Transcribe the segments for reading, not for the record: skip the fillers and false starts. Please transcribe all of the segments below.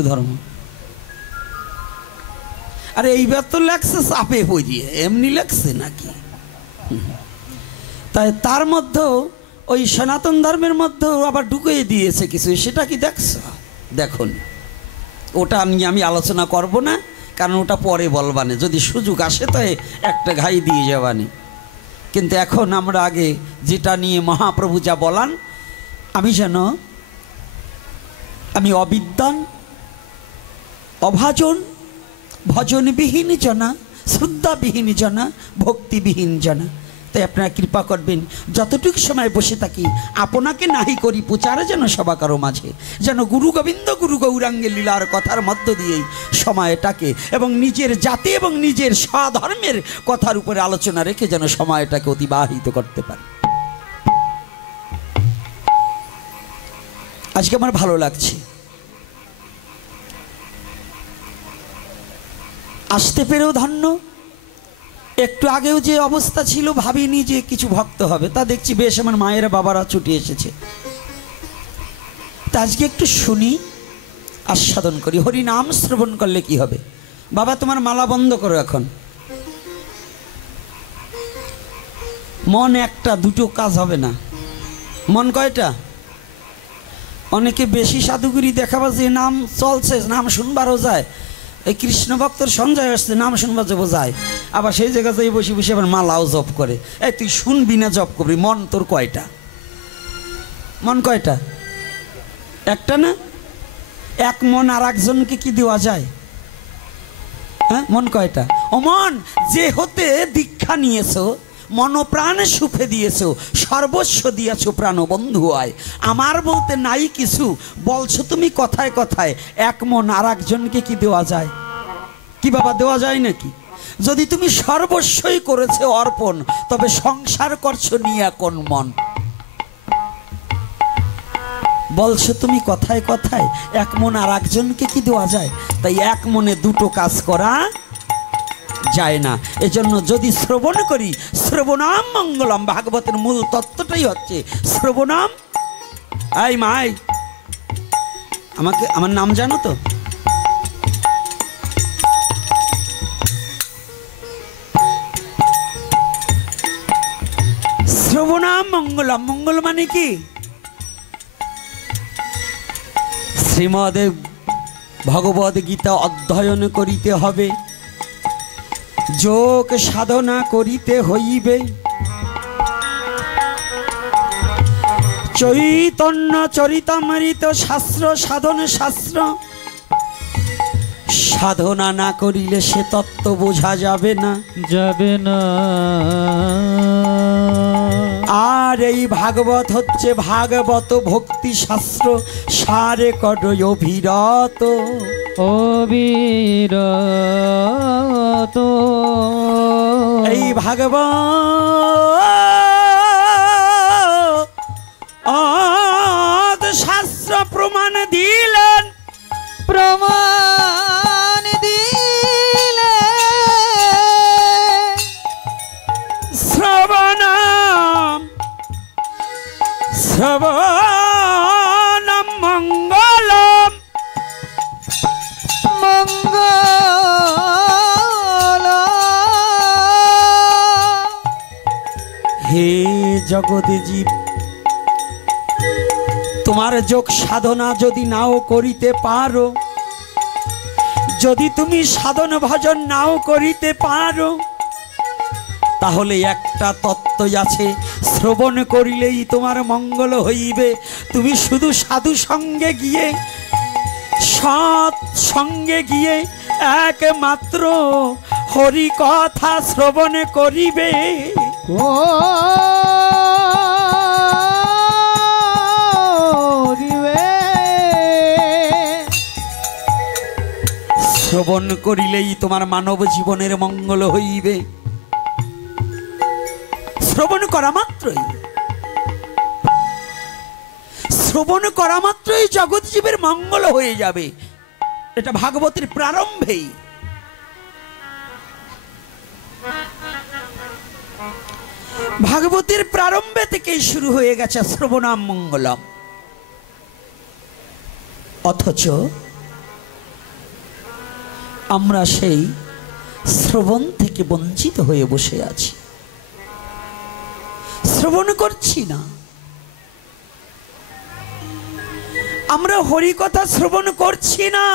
হিন্দু ধর্ম। আরে এইবার তো লাগছে চাপে পড়িয়ে, এমনি লাগছে নাকি? তাই তার মধ্যেও ওই সনাতন ধর্মের মধ্যেও আবার ঢুকিয়ে দিয়েছে কিছু, সেটা কি দেখছো? দেখুন, ওটা নিয়ে আমি আলোচনা করব না, কারণ ওটা পরে বলবানে, যদি সুযোগ আসে তো একটা ঘাই দিয়ে যাবানি। কিন্তু এখন আমরা আগে যেটা নিয়ে মহাপ্রভু যা বলান, আমি অবিদ্যান অভাজন ভজনবিহীন জনা শ্রদ্ধাবিহীন জনা ভক্তিবিহীন জনা। তাই আপনারা কৃপা করবেন, যতটুকু সময় বসে থাকি আপনাকে নাহি করি প্রচারে যেন সভা কারো মাঝে, যেন গুরু গোবিন্দ গুরু গৌরাঙ্গের লীলার কথার মধ্য দিয়েই সময়টাকে এবং নিজের জাতি এবং নিজের স্বধর্মের কথার উপরে আলোচনা রেখে যেন সময়টাকে অতিবাহিত করতে পারি। আজকে আমার ভালো লাগছে, আসতে পেরেও ধন্য। একটু আগেও যে অবস্থা ছিল ভাবিনি যে কিছু ভক্ত হবে, তা দেখছি বেশ আমার মায়েরা বাবারা ছুটে এসেছে। তা আজকে একটু শুনি, আস্বাদন করি। হরি নাম শ্রবণ করলে কি হবে? বাবা তোমার মালা বন্ধ করো এখন। মন একটা দুটো কাজ হবে না, মন কয়টা? অনেকে বেশি সাধুগুরি দেখাবা যে নাম চলছে, নাম শুনবারও যায়। এই কৃষ্ণ ভক্তর সঞ্জয় আসছে, নাম শুনবার জব যায়, আবার সেই জায়গায় যাই বসে বসে আবার মালাও জপ করে। এই তুই শুনবি না জপ করবি? মন তোর কয়টা? মন কয়টা? একটা না? এক মন আর একজনকে কি দেওয়া যায়? হ্যাঁ, মন কয়টা? ও মন, যে হতে দীক্ষা নিয়েছো, মনপ্রাণে সুফে দিয়েছো, সর্বস্ব দিয়েছো প্রাণ বন্ধু হয়, আমার বলতে নাই কিছু, বলছো তুমি কথায় কথায় এক মন আর একজনকে কি দেওয়া যায়? কি বাবা দেওয়া যায় নাকি? যদি তুমি সর্বস্বই করেছো অর্পণ, তবে সংসার করছো নিয়ে কোন মন? বলছো তুমি কথায় কথায় এক মন আর একজনকে কি দেওয়া যায়? তাই এক মনে দুটো কাজ করা যায় না। এজন্য যদি শ্রবণ করি, শ্রবণাম মঙ্গলম, ভাগবতের মূল তত্ত্বটাই হচ্ছে শ্রবণাম। আই মাই, আমাকে আমার নাম জানো তো? শ্রবণাম মঙ্গলম, মঙ্গল মানে কি? শ্রীমদ ভগবদ গীতা অধ্যয়ন করিতে হবে, যোগ সাধনা করিতে হইবে, চৈতন্য চরিতামৃত শাস্ত্র সাধন শাস্ত্র, সাধনা না করিলে সে তত্ত্ব বোঝা যাবে না, যাবে না। আর এই ভাগবত হচ্ছে ভাগবত ভক্তি শাস্ত্র, সারে কড অভিরত অবিরত। এই ভাগবত শাস্ত্র প্রমাণ দিলেন, প্রমাণ দিলে শ্রবণাম শ্রবণাম মঙ্গলম মঙ্গল। হে জগৎ জীব, তোমার যোগ সাধনা যদি নাও করিতে পারো, যদি তুমি সাধন ভজন নাও করিতে পারো, তাহলে একটা তত্ত্বই আছে, শ্রবণ করিলেই তোমার মঙ্গল হইবে। তুমি শুধু সাধু সঙ্গে গিয়ে, সৎ সঙ্গে গিয়ে একমাত্র হরি কথা শ্রবণ করিবে। শ্রবণ করিলেই তোমার মানব জীবনের মঙ্গল হইবে। শ্রবণ করা মাত্রই, শ্রবণ করা মাত্রই জগৎ জীবের মঙ্গল হয়ে যাবে। এটা ভাগবতের প্রারম্ভেই। ভাগবতের প্রারম্ভে থেকেই শুরু হয়ে গেছে শ্রবণাম মঙ্গলম। অথচ আমরা সেই শ্রবণ থেকে বঞ্চিত হয়ে বসে আছি, শ্রবণ করছি না। আমরা হরি কথা শ্রবণ করছি না,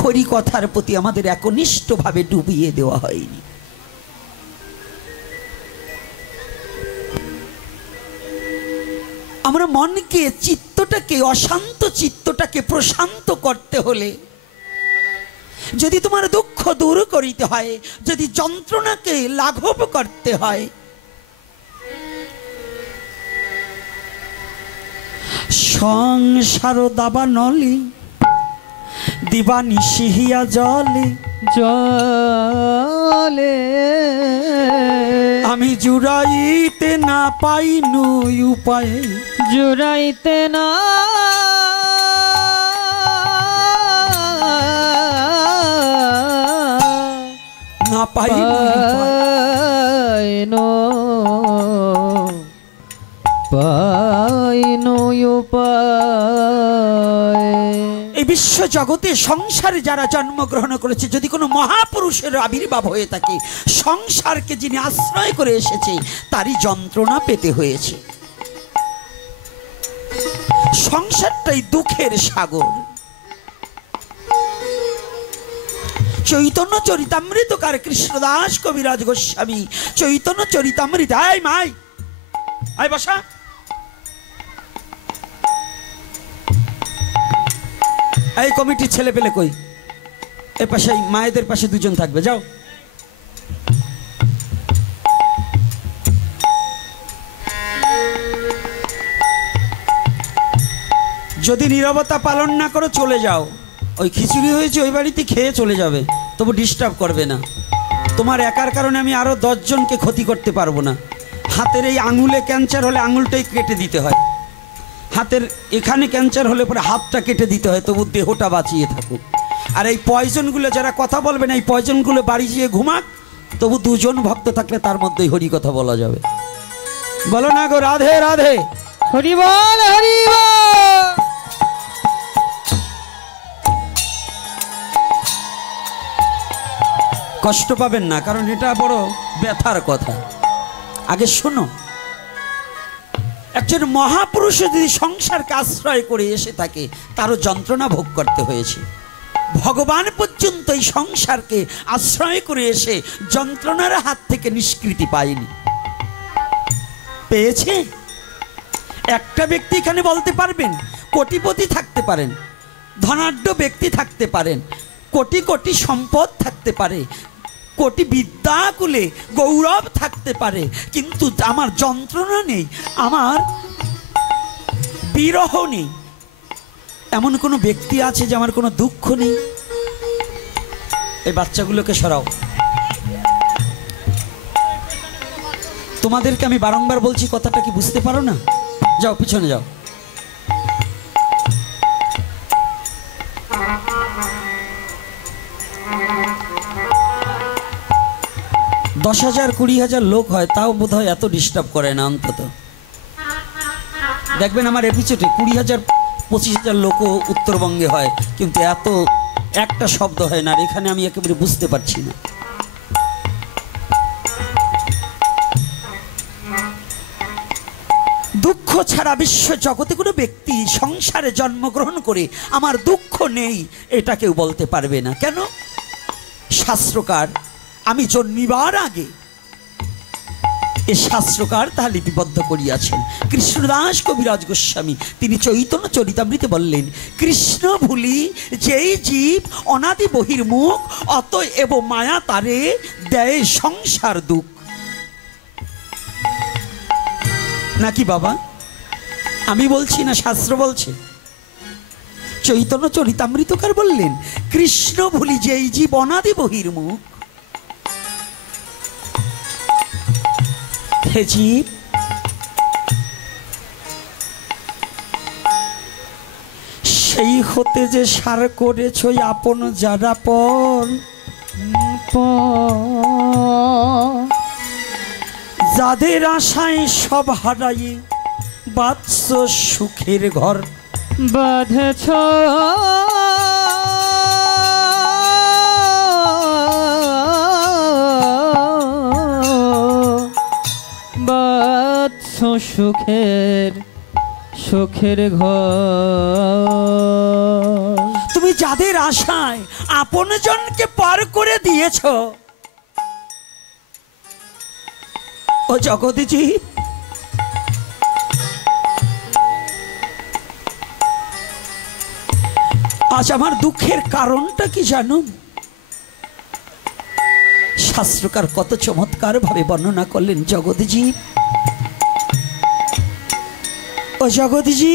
হরি কথার প্রতি আমাদের একনিষ্ঠভাবে ডুবিয়ে দেওয়া হয়নি। আমরা মনকে, চিত্তটাকে, অশান্ত চিত্তটাকে প্রশান্ত করতে হলে, যদি তোমার দুঃখ দূর করিতে হয়, যদি যন্ত্রণাকে লাঘব করতে হয়, সংসার দাবা নলি দিবানি সিহিয়া জলে জলে আমি জুড়াইতে না পাইনু উপায়ে, জুড়াইতে না পাইনু পাইনু উপায়। এই বিশ্ব জগতে সংসারে যারা জন্মগ্রহণ করেছে, যদি কোনো মহাপুরুষের আবির্ভাব হয়ে থাকে, সংসারকে যিনি আশ্রয় করে এসেছে তারই যন্ত্রণা পেতে হয়েছে। সংসারটাই দুঃখের সাগর। চৈতন্য চরিতামৃতকার কৃষ্ণদাস কবিরাজ গোস্বামী চৈতন্য চরিতামৃত, আয় মাই আয় বসা, এই কমিটির ছেলে পেলে কই? এ পাশে মায়েদের পাশে দুজন থাকবে, যাও। যদি নীরবতা পালন না করো চলে যাও। ওই খিচুড়ি হয়েছে ওই বাড়িতে খেয়ে চলে যাবে, তবু ডিস্টার্ব করবে না। তোমার একার কারণে আমি আরো 10 জনকে ক্ষতি করতে পারবো না। হাতের এই আঙুলে ক্যান্সার হলে আঙুলটাই কেটে দিতে হয়, হাতের এখানে ক্যান্সার হলে পরে হাতটা কেটে দিতে হয়, তবু দেহটা বাঁচিয়ে থাকুক। আর এই পয়জনগুলো যারা কথা বলবে না, এই পয়জনগুলো বাড়ি গিয়ে ঘুমাক, তবু 2 জন ভক্ত থাকলে তার মধ্যেই হরি কথা বলা যাবে। বলো না গো রাধে রাধে, হরি বল হরি বল। কষ্ট পাবেন না, কারণ এটা বড় ব্যথার কথা। আগে শোনো, একজন মহাপুরুষ যদি সংসারকে আশ্রয় করে এসে থাকে, তারও যন্ত্রণা ভোগ করতে হয়েছে। ভগবান পর্যন্ত এই সংসারকে আশ্রয় করে এসে যন্ত্রণার হাত থেকে নিষ্কৃতি পায়নি, পেয়েছে। একটা ব্যক্তি এখানে বলতে পারবেন, কোটিপতি থাকতে পারেন, ধনাঢ্য ব্যক্তি থাকতে পারেন, কোটি কোটি সম্পদ থাকতে পারে, কোটি বিদ্যাকুলে গৌরব থাকতে পারে, কিন্তু আমার যন্ত্রণা নেই, আমার বিরহ নেই। এমন কোনো ব্যক্তি আছে যে আমার কোনো দুঃখ নেই? এই বাচ্চাগুলোকে সরাও। তোমাদেরকে আমি বারংবার বলছি, কথাটা কি বুঝতে পারো না? যাও পিছনে যাও। দশ 10,000 20,000 লোক হয়, তাও বোধ হয় এত ডিস্টার্ব করে না। অন্তত দেখবেন আমার এপিসোডে 20,000 25,000 লোকও উত্তরবঙ্গে হয়, কিন্তু এত একটা শব্দ হয় না। আর এখানে আমি একেবারে বুঝতে পারছি না। দুঃখ ছাড়া বিশ্ব জগতে কোনো ব্যক্তি সংসারে জন্মগ্রহণ করে আমার দুঃখ নেই এটা কেউ বলতে পারবে না। কেন? শাস্ত্রকার আমি জন্মিবার আগে এ শাস্ত্রকার তা লিপিবদ্ধ করিয়াছেন। কৃষ্ণদাস কবিরাজ গোস্বামী তিনি চৈতন্য চরিতামৃতে বললেন, কৃষ্ণ ভুলি যেই জীব অনাদি বহির্মুখ, অতএব মায়া তারে দেয় সংসার দুঃখ। নাকি বাবা? আমি বলছি না, শাস্ত্র বলছে। চৈতন্য চরিতামৃতকার বললেন, কৃষ্ণ ভুলি যেই জীব অনাদি বহির্মুখ, হে জীব সেই হতে যে সার করেছ আপন যারা পর, যাদের আশায় সব হারাই বাঁচছ সুখের ঘর, বাঁধেছ বাঁধছ সুখের সুখের ঘর। তুমি যাদের আশায় আপনজনকে পার করে দিয়েছ, ও জগৎজি, আজ আমার দুঃখের কারণটা কি জানো? শাস্ত্রকার কত চমৎকার ভাবে বর্ণনা করলেন। জগৎজি, ও জগৎজি,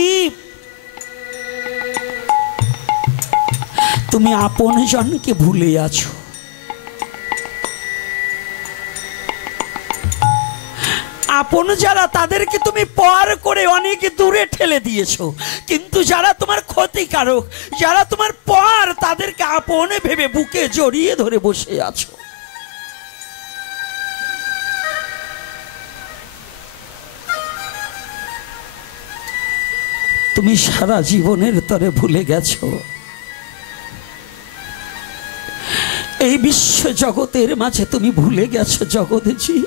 তুমি আপনজনকে ভুলে আছো। আপন যারা তাদেরকে তুমি পার করে অনেক দূরে ঠেলে দিয়েছো, কিন্তু যারা তোমার ক্ষতিকারক, যারা তোমার পর, তাদেরকে আপন ভেবে বুকে জড়িয়ে ধরে বসে আছো। তুমি সারা জীবনের তরে ভুলে গেছো এই বিশ্ব জগতের মাঝে, তুমি ভুলে গেছো জগৎজি,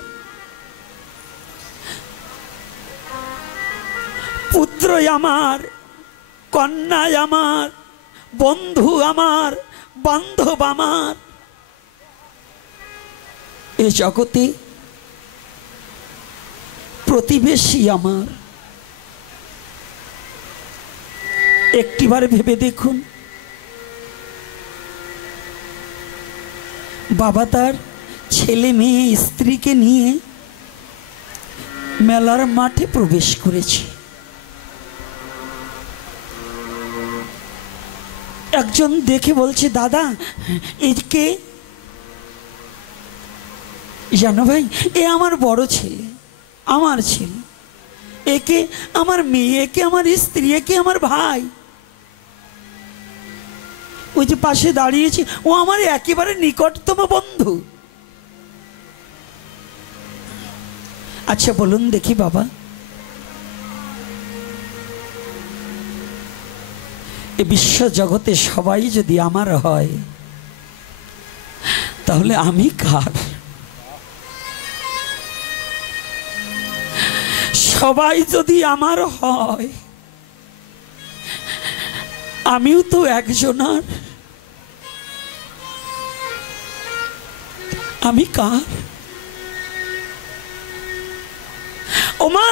পুত্রই আমার, কন্যাই আমার, বন্ধু আমার, বান্ধব আমার। এ জগতে প্রতিবেশী আমার। একটিবার ভেবে দেখুন, বাবা তার ছেলে মেয়ে স্ত্রীকে নিয়ে মেলার মাঠে প্রবেশ করেছে। একজন দেখে বলছে, দাদা এই কে? জানো ভাই, এ আমার বড় ছেলে, আমার ছেলে। একে আমার মেয়ে, একে আমার স্ত্রী, একে আমার ভাই। ওই যে পাশে দাঁড়িয়েছে, ও আমার একেবারে নিকটতম বন্ধু। আচ্ছা বলুন দেখি বাবা, এ বিশ্ব জগতে সবাই যদি আমার হয়, তাহলে আমি কার? সবাই যদি আমার হয়, আমিও তো একজনার। আমি কার? ওমা,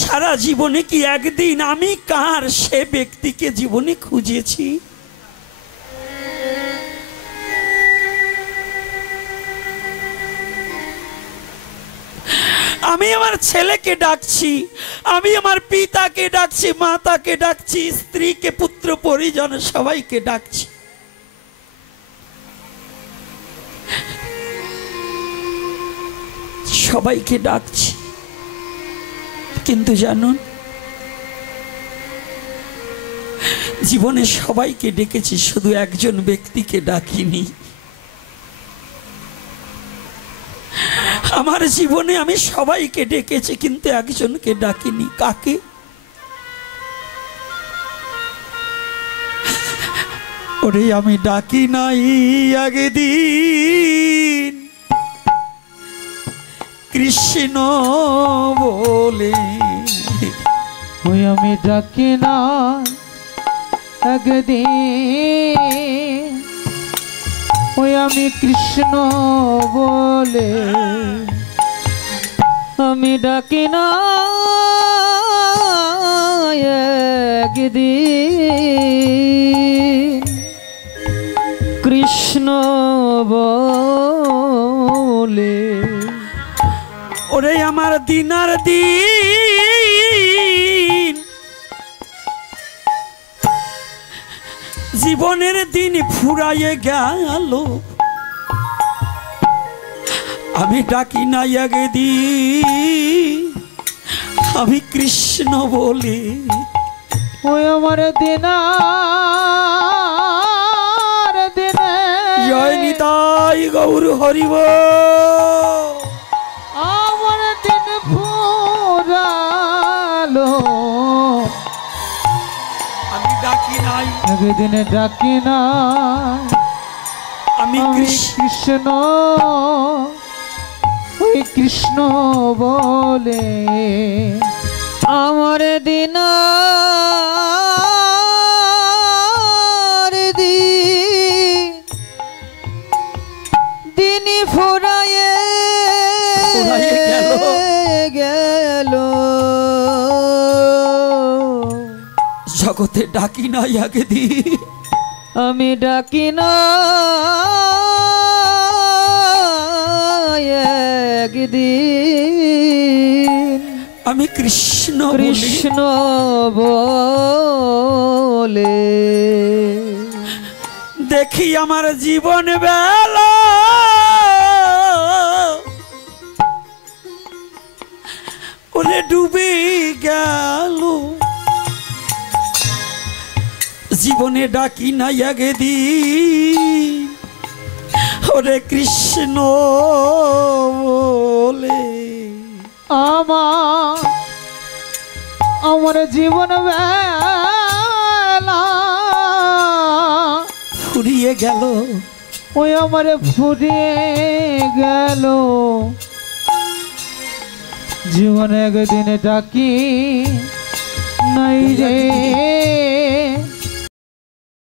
সারা জীবনে কি একদিন আমি কার সে ব্যক্তিকে জীবনে খুঁজেছি? আমি আমার ছেলেকে ডাকছি, আমি আমার পিতাকে ডাকছি, মাতাকে ডাকছি, স্ত্রীকে, পুত্র পরিজন সবাইকে ডাকছি। সবাইকে ডাকছি, কিন্তু জানুন, জীবনে সবাইকে ডেকেছি, শুধু একজন ব্যক্তিকে ডাকিনি। আমার জীবনে আমি সবাইকে ডেকেছি, কিন্তু একজনকে ডাকিনি। কাকে? ওরে আমি ডাকি নাই একদিন কৃষ্ণ বলে, ওই আমি ডাকি না একদিন, ওই আমি কৃষ্ণ বলে, আমি ডাকি না একদিন কৃষ্ণ বলে। ওরে আমার দিনার দিন, জীবনের দিন ফুরাইয়ে গেল, আমি ডাকি না একদিন আমি কৃষ্ণ বলি। ওই আমার দিনার দিনে, জয় নিতাই গৌর হরিব। আমার দিন ফুরালো, ডাকি নাই একদিনে ডাকি না আমি আমি কৃষ্ণ কৃষ্ণ ওই কৃষ্ণ বলে আমার দিন দিন ফুরায়ে গেল জগতে ডাকি নাই আগে দি আমি ডাকি না একদিন আমি কৃষ্ণ কৃষ্ণ বলে দেখি আমার জীবন বেলা ওরে ডুবে গেল জীবনে ডাকি নাই আগে দি ওরে কৃষ্ণ বলে আমার জীবন বেলা ফুরিয়ে গেল ওই আমার ফুরিয়ে গেল জীবন একদিনে ডাকি নাই রে